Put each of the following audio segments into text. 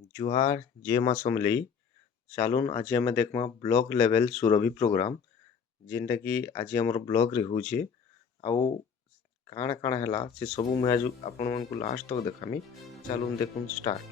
जुहार जे माँ समलेई चालुन आज आम देखमा ब्लॉक लेवल सुरभि प्रोग्राम जेनटा कि आज आम ब्लॉक रे होचे आउ काଣା काଣା हैला से सब मुझे आज आपण मन को लास्ट तक देखामी चालुन देखुन स्टार्ट।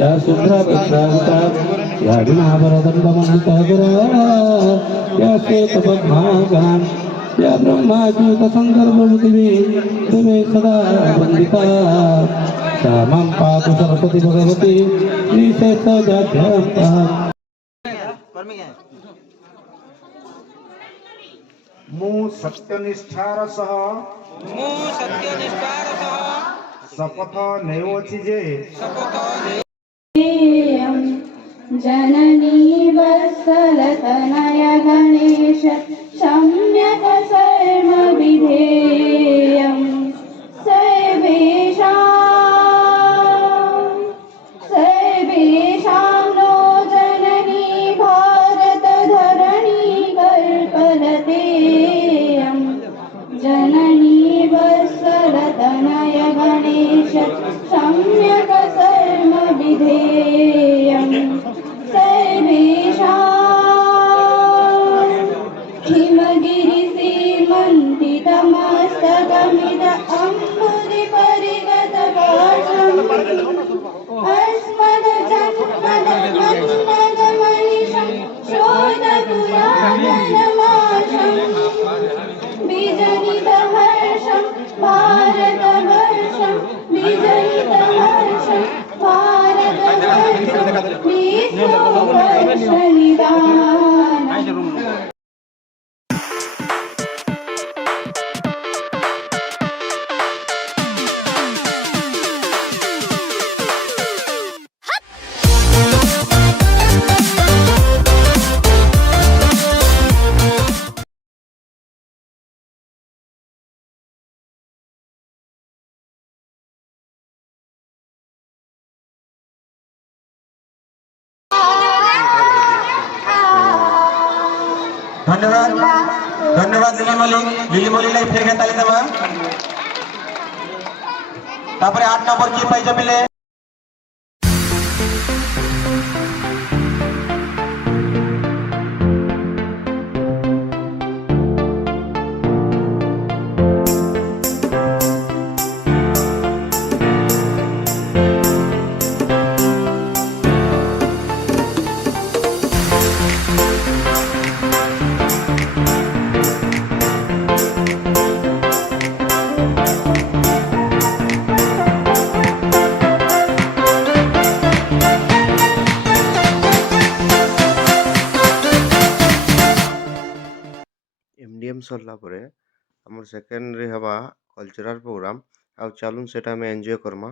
या शुभ्रभद्रावता या गुणावरदण्डमन्तगुरा या श्वेतपद्मागान् या ब्रह्माच्युतसन्दर्भवृतिवे दिवे सदा वन्दिता सा मां पातु सरस्वती भगवती श्रीशेषजाभ्यां मु सत्यनिष्ठार सह शपथ नेउछि जे जननी वत्सलतनय गणेश सम्यक् सर्वविधेयं सर्वेषां नो जननी भारतधरणी कल्पलतेयं जननी वत्सलतनय गणेश सम्यक् सर्वविधेयं सर्वेषां हिमगिरिसीमन्तितमस्तकमिद अम्बुदिपरिगतपाशम् अस्मदजन्मदमन्नगमनिशं शोधपुराधनमाशम् बीजनितहर्षं भारतवर्षं बीजनितहर्षं भारतवर्षं विश्ववर्षनिदानम्। धन्यवाद धन्यवाद लिली मोली लाइफ फेर ताली दबा तापरे 8 नंबर की पाई जमिले एमडीएम सरला परे हमर सेकेंड रे हवा कल्चरल प्रोग्राम आउ चालुन सेटा में एंजॉय करमा।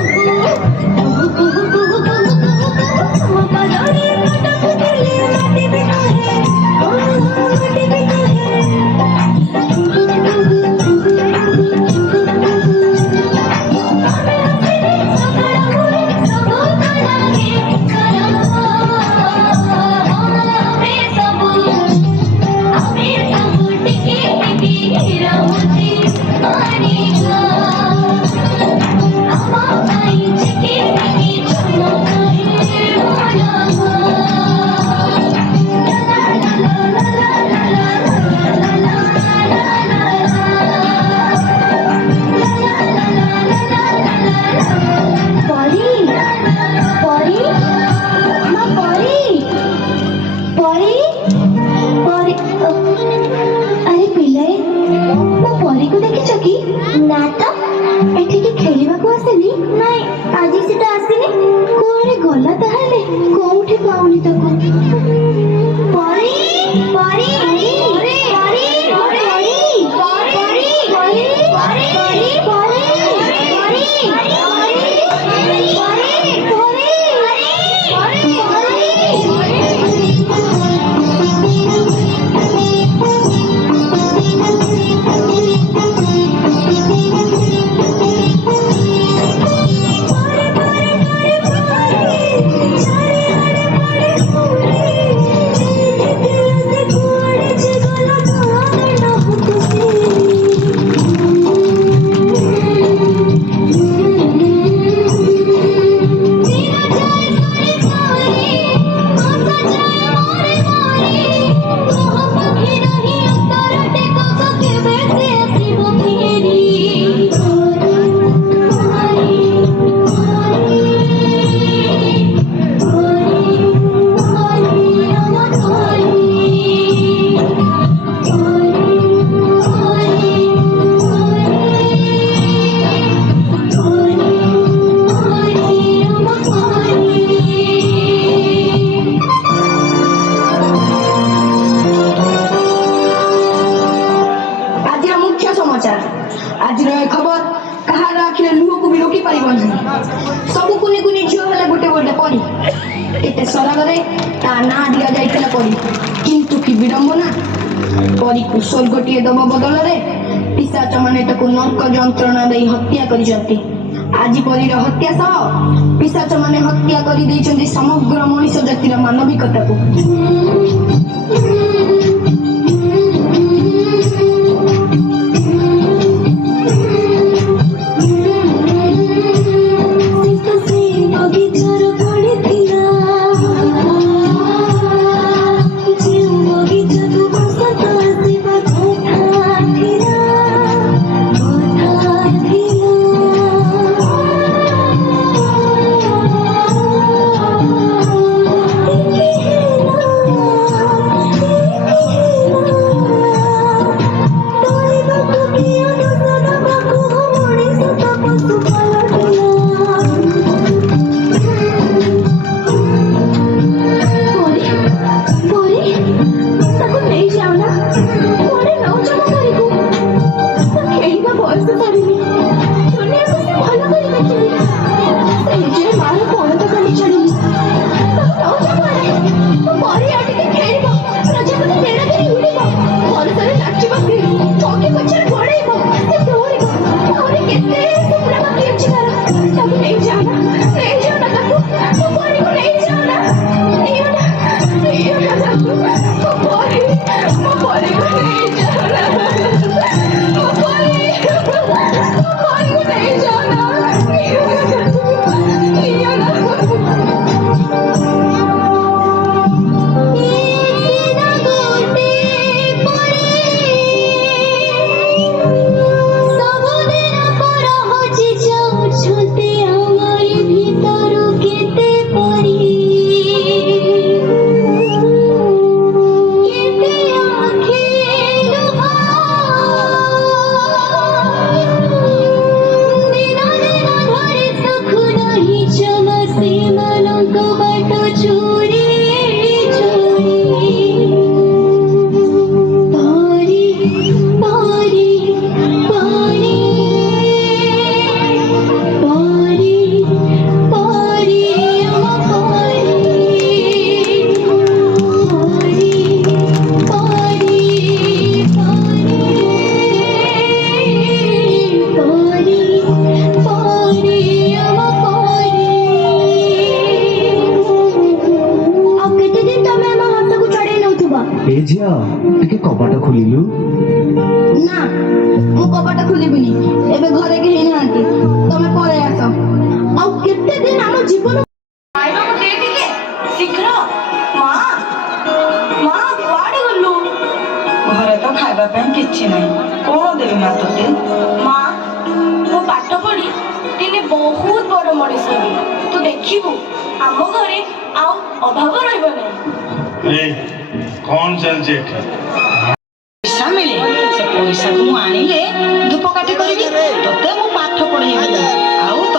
Oh, ସବୁ କୁନି କୁନି ଝିଅ ହେଲେ ଗୋଟେ ଗୋଟେ ପରି କେତେ ସରଗରେ ତା ନାଁ ଦିଆଯାଇଥିଲା ପରି କିନ୍ତୁ କି ବିଡ଼ମ୍ବନା ପରୀକୁ ସ୍ୱର୍ଗଟିଏ ଦବ ବଦଳରେ ପିଶାଚ ମାନେ ତାକୁ ନର୍କ ଯନ୍ତ୍ରଣା ଦେଇ ହତ୍ୟା କରିଛନ୍ତି। ଆଜି ପରୀର ହତ୍ୟା ସହ ପିଶାଚ ମାନେ ହତ୍ୟା କରିଦେଇଛନ୍ତି ସମଗ୍ର ମଣିଷ ଜାତିର ମାନବିକତାକୁ। ଝିଅ ଟିକେ କବାଟ ଖୋଲିଲୁ। ନା ମୁଁ କବାଟ ଖୋଲିବିନି, ଏବେ ଘରେ କେହି ନାହାନ୍ତି, ତମେ ପଳେଇ ଆସ। ଆଉ କେତେ ଦିନ ଆମ ଜୀବନ ଖାଇବାକୁ ଦେ ଟିକେ ଶୀଘ୍ର। ମା ମା କୁଆଡେ ଗଲୁ? ଘରେ ତ ଖାଇବା ପାଇଁ କିଛି ନାହିଁ, କଣ ଦେବି ମା ତୋତେ? ମା ମୁଁ ପାଠ ପଢି ଦିନେ ବହୁତ ବଡ ମଣିଷ ହେବି, ତୁ ଦେଖିବୁ ଆମ ଘରେ ଆଉ ଅଭାବ ରହିବ ନାହିଁ। କଣ ଚାଲିଛି ଏଠି? ପଇସା ମିଳେ, ସେ ପଇସାକୁ ମୁଁ ଆଣିଲେ ଧୂପକାଠି କରିବି, ତୋତେ ମୁଁ ପାଠ ପଢେଇବି। ଆଉ ତ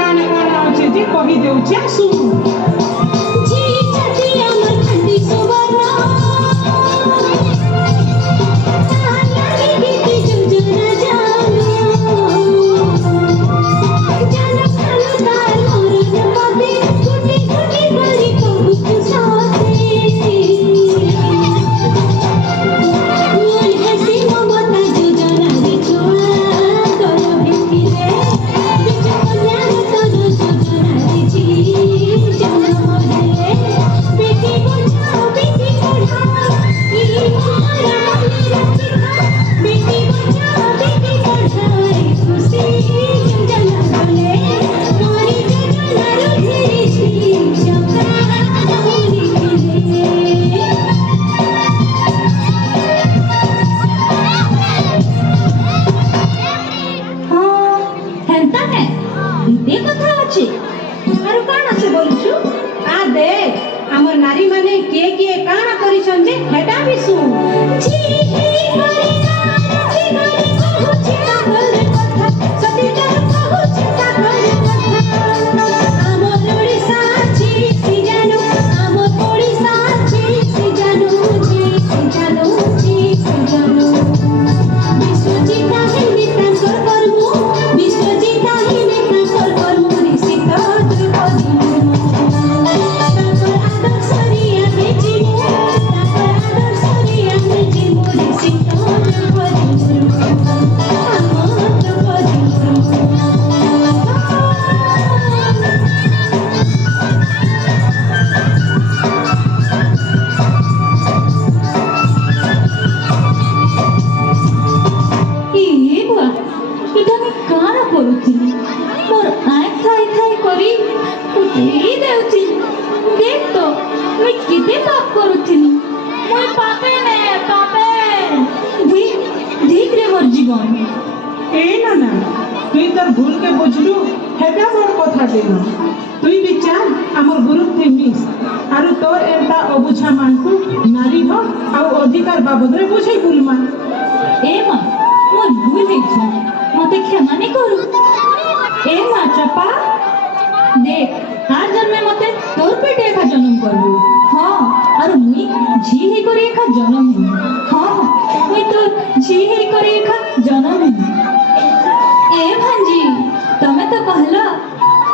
କାଣା କାଣା ଅଛି ଯେ କହି ଦେଉଛି ଶୁଣ। ঝি ছাতি আমার খান্ডি সুবর্ণ তাহারি গীতি যোজনা জানো জানো খালো তার মরণ পাবে কুটি কুটি করি কবু সাথে মন হাসি মমতা যোজনা রে ছোঁয়া তোর ভিতিরে বিচু কন্যা তোর যোজনা রে ঝি জন্ম হলে বেটি বোঝাও বেটি পড়াও ই মহারা মনে রাখিবা বেটি বোঝাও বেটি পড়াও রে খুশি জন্ম হলে মোরি যোজনা রুধিছি জগা মোরি রে हाँ हेंता है इते कथा अछि आरो काना से बोलछु आ देख हमर नारी माने के काना करिछन जे हेटा भी सुन ঝি হরি ঝি হরি কহুছি তাহর কথা সতীদার কহুছি তাহর কথা আমার ওড়িশা ঝি সি জানো আমার ওড়িশা ঝি সি জানো ঝি সি জানো ঝি সি জানো বিশ্বজিতা হিন্দি তাঙ্কর কর্ম বিশ্বজিতা হিন্দি তাঙ্কর কর্ম ঋষিত দ্রৌপদী মুর্মু তাঙ্কর আদর্শরে আমি জীবু তাঙ্কর আদর্শরে আমি জীবু ঋষিত দ্রৌপদী মুর্মু আমার দ্রৌপদী মুর্মু ए बुआ इटा मैं काना करूथि मोर आँख थाई थाई करी उठेई देउथि देख तो मैं किते पाप करूथिनी मैं पापे ने पापे देख रे मोर जीवन ଏ ନାନା তুই তোর ভুলকে বুঝলু হেটা বড় কথা দিন তুই বি চাল আমার গুরুত্বে মিস আর তোর এন্তা অবুঝা মানকু নারী হক আর অধিকার বাবদরে বুঝাই বুলমা ए मां मोर भूल हेछि मते क्षमा नहीं करू ए मां चपा देख हर जन्म में मते तोर पेटे का जन्म करबू हां और मुई झी हे करे का जन्म हूं हां मुई तो झी हे करे का जन्म हूं ए भांजी तमे तो कहला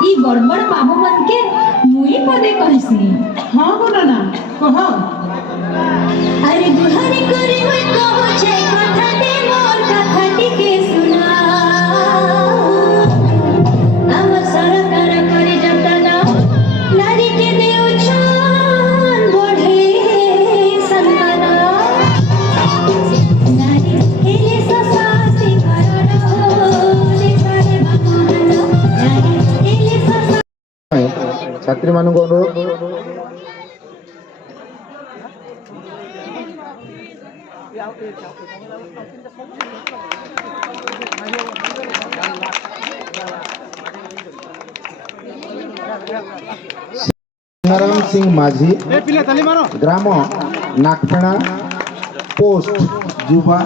ई बड़बड़ बाबू मन के मुई पदे कहसी हाँ गो नाना कह अरे गुहारी करे हुए कहो छे कथा दे मोर कथा टिके सुना আমার সরকার করে যতনা নারী কে দেও ছান বড়ে সম্মান নারী হেলে সসাতে করণ হোলে সারে বামন নারী হেলে সসা ছাত্রী মানুষ অনুরোধ सिंगाराम सिंह माझी ग्राम नागफेणा पोस्ट जुबा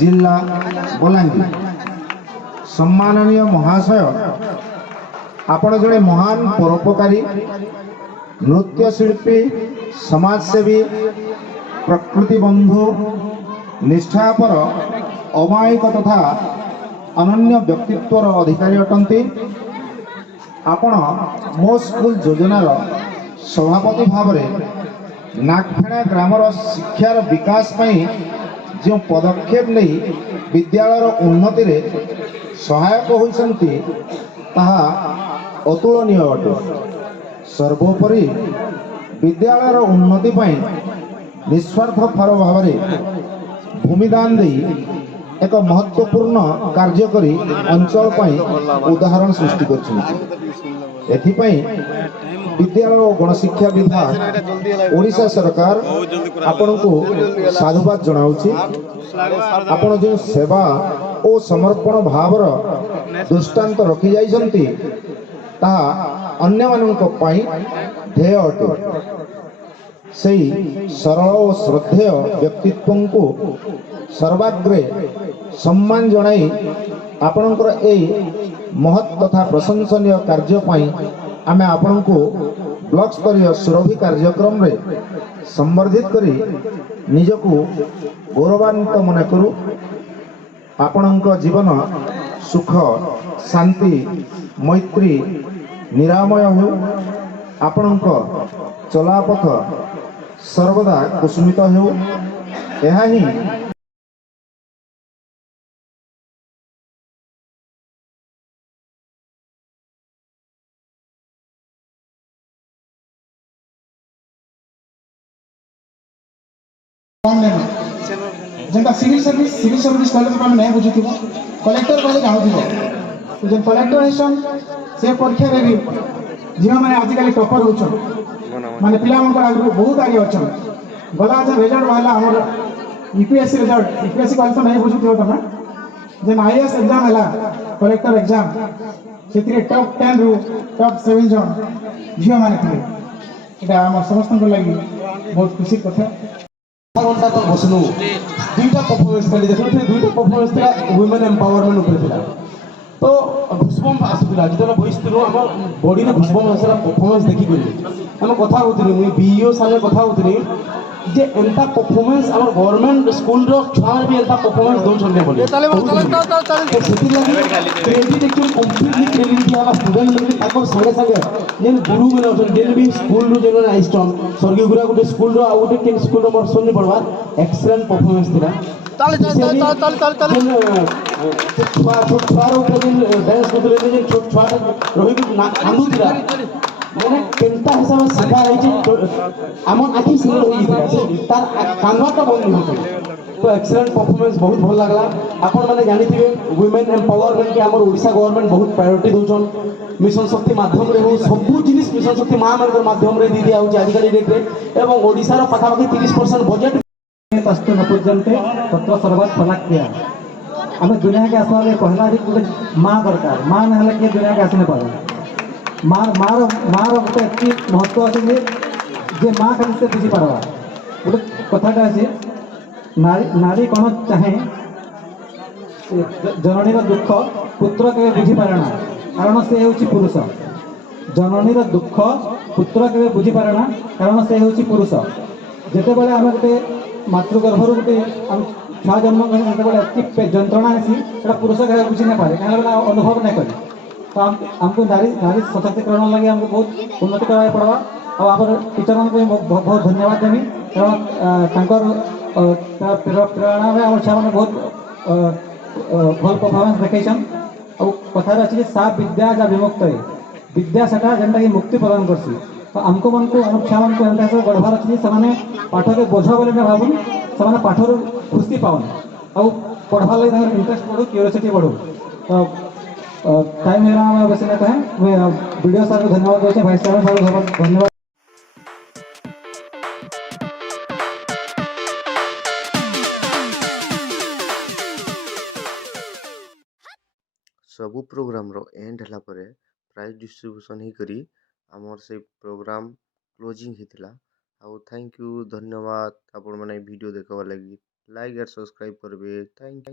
जिला बलांगीर सम्माननीय महाशय आपण जड़े महान परोपकारी नृत्यशिल्पी समाजसेवी प्रकृति बंधु निष्ठापर अमायिक तथा अनन्य व्यक्तित्वर अधिकारी अटंती आपण मो स्कूल योजनार सभापति भाव में नागफेणा ग्रामर शिक्षार विकास पई जो पदक्षेप नहीं विद्यालयर उन्नति रे सहायक होइसंती ताहा अतुलनीय अटे। सर्वोपरि विद्यालयर उन्नति पई निस्वार्थ फर भाव में भूमिदान दे एक महत्वपूर्ण कार्य करी अंचल पई उदाहरण सृष्टि करछिन। एथिपई विद्यालय और गणशिक्षा विभाग ओडिशा सरकार आपनको साधुवाद जनाउछि। आपण जो सेवा और समर्पण भावर दृष्टांत रखी जाइछन्ति ताहा अन्य मानक पई ध्येय अटे। सही सरल और श्रद्धेय व्यक्तित्व को ସର୍ବାଗ୍ରେ ସମ୍ମାନ ଜଣାଇ ଆପଣଙ୍କର ଏହି ମହତ୍ ତଥା ପ୍ରଶଂସନୀୟ କାର୍ଯ୍ୟ ପାଇଁ ଆମେ ଆପଣଙ୍କୁ ବ୍ଲକ ସ୍ତରୀୟ ସୁରଭି କାର୍ଯ୍ୟକ୍ରମରେ ସମ୍ବର୍ଦ୍ଧିତ କରି ନିଜକୁ ଗୌରବାନ୍ୱିତ ମନେ କରୁ। ଆପଣଙ୍କ ଜୀବନ ସୁଖ ଶାନ୍ତି ମୈତ୍ରୀ ନିରାମୟ ହେଉ। ଆପଣଙ୍କ ଚଲାପଥ ସର୍ବଦା କୁସୁମିତ ହେଉ। ଏହା ହିଁ जेनता सिविल सर्विस कॉलेज में नहीं बुझुथिबो कलेक्टर कॉलेज आउथिबो तो जे कलेक्टर हेसन से परीक्षा रे भी झियो माने आजिकल टॉपर होछन माने पिला मन आगु बहुत आगे अछन गला जे रिजल्ट वाला हमर यूपीएससी रिजल्ट यूपीएससी कॉलेज तो नहीं बुझुथिबो तमे जे आईएएस एग्जाम हला कलेक्टर एग्जाम सेतिरे टॉप 10 रु टॉप 7 जन झियो माने थिले एटा हम समस्त को लागि बहुत खुशी कथा घंटा तो बसनु दुईटा परफॉर्मेंस खाली देखो दुईटा परफॉर्मेंस था वुमेन एम्पावरमेंट ऊपर थिला तो घुसबम आसुला जेतला बइस्तरो हम बॉडी रे घुसबम आसला परफॉर्मेंस देखि गली हम कथा होतनी मुई बीईओ साले कथा होतनी जे एंता परफॉर्मेंस हमर गवर्नमेंट स्कूल रो छार भी एंता परफॉर्मेंस दो छने बोले तो सेति लागि क्रेडिट एक्चुअली कंप्लीटली क्रेडिट दिया स्टूडेंट लोग ताको संगे संगे जेन गुरु में अछन जेन भी स्कूल रो जेन आइस्टन स्वर्गीय गुरा गुटे स्कूल रो आ गुटे केन स्कूल रो मोर सोनी पड़वा एक्सीलेंट परफॉर्मेंस थिला छोट छुआ रो जेन डांस करले जेन छोट छुआ रही कांदू थिला माने केनता हिसाब से सिखा रही छे हमन आखि सिंगल होई थिला तार कांदवाटा बंद होतो तो एक्सीलेंट परफॉर्मेंस बहुत भल लागला। आपण माने जानिथिबे वुमेन एम्पावरमेंट के हमर ओडिसा गवर्नमेंट बहुत प्रायोरिटी दोछन मिशन शक्ति माध्यम रे हो सब जिनिस मिशन शक्ति मां मानकर माध्यम रे दी दिया हो आजिकल डेट रे एवं ओडिसा रो पाखापाखि 30% बजट तस्तु न पूज्यन्ते तत्र सर्वत फलाक्रिया आम दुनिया के आसवाले पहला भी गोटे माँ दरकार माँ ना किए दुनिया के आसने पारे मार गोटे एति महत्व अच्छे जे माँ खाली से बुझी पारवा गोटे कथाटा अच्छे नारी कौन चाहे जननीर दुख पुत्र के बुझी पारे ना कारण से हूँ पुरुष जननीर दुख पुत्र के बुझी पारे ना कारण से हूँ पुरुष जिते बड़े आम गोटे मातृगर्भर गोटे छुआ जन्म कर जंत्रणा है पुरुष के बुझी ना पारे कहीं अनुभव नहीं करे तो हमको नारी सशक्तिकरण लगे हमको बहुत उन्नति करवाई पड़वा और आप टीचर को बहुत बहुत धन्यवाद देवी कारण प्रेरणा में आम छुआ मैंने बहुत भल परफॉर्मेंस देखेसन और कथार अच्छे साफ विद्या जा विमुक्त है विद्या सेटा जेनटा कि मुक्ति प्रदान करसी तो आमको मन को आम छुआ मान को गढ़वार अच्छे से पाठ के बोझ बोले ना भावुन से पाठर खुशी पावन और पढ़वार लगे इंटरेस्ट बढ़ू क्यूरियोसिटी बढ़ू तो टाइम है बेस नहीं कहें वीडियो सर को धन्यवाद देते भाई साहब सर धन्यवाद। सबू प्रोग्राम रो एंड हला परे प्राइज डिस्ट्रीब्यूशन ही करी आमर से प्रोग्राम क्लोजिंग हितला आउ थैंक यू धन्यवाद आपण माने वीडियो देखवा लगी लाइक और सब्सक्राइब करबे थैंक यू।